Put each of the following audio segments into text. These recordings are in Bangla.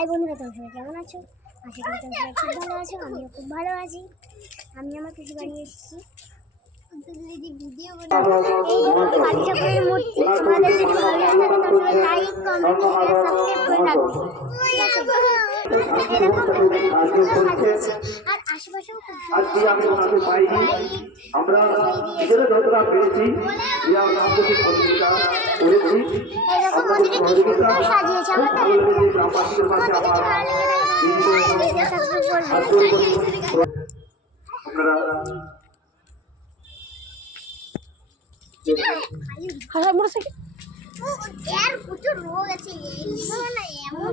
হাই বন্ধুরা, তোমরা সবাই কেমন আছো? আশা করি তোমরা সবাই খুব ভালো আছো, আমিও খুব ভালো আছি। আমি আমার কিছু বানিয়ে এসেছি। যদি ভালো লাইক কমেন্ট সাবস্ক্রাইব করে রাখবে আর আশেপাশেও আজকে আমি ওনাকে পাইনি আমরা নিজেরা যতটা পেরেছি ভালো লেগেছে প্রচুর রোগ আছে, এই না এমন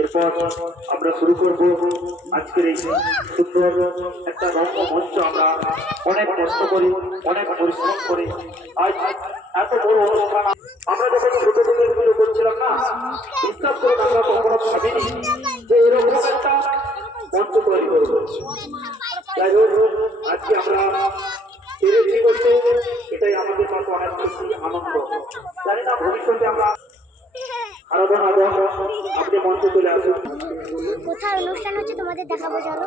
এরপর আমরা শুরু করব আজকের এই সুন্দর একটা রম্য মঞ্চ আমরা। অনেক কষ্ট করি, অনেক পরিশ্রম করি। আজ এত বড় অনুষ্ঠান আমরা যখন ছোট থেকে এগুলো করছিলাম না, বিশ্বাস করে আমরা কখনো ভাবিনি যে এরকম একটা মঞ্চ তৈরি করব। যাই হোক, আজকে আমরা এটাই আমাদের কাছে অনেক খুশি আনন্দ। জানি না ভবিষ্যতে আমরা আরও আলাদা। আপনি মঞ্চে চলে কোথায় অনুষ্ঠান হচ্ছে তোমাদের দেখাবো চলো।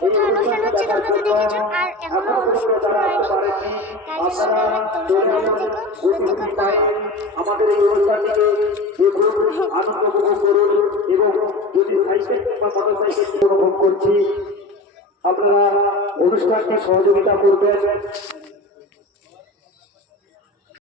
কোথায় অনুষ্ঠান হচ্ছে তোমরা তো দেখেছ আর এখনও অনুষ্ঠান শুরু হয়নি। তাই জন্য তোমরা তোমরা ভালো থেকো সুস্থ থেকো বাই আমাদের এই অনুষ্ঠানটিকে দেখুন আনন্দ উপভোগ করুন এবং যদি সাইকেল বা উপভোগ করছি আপনারা অনুষ্ঠানকে সহযোগিতা করবেন।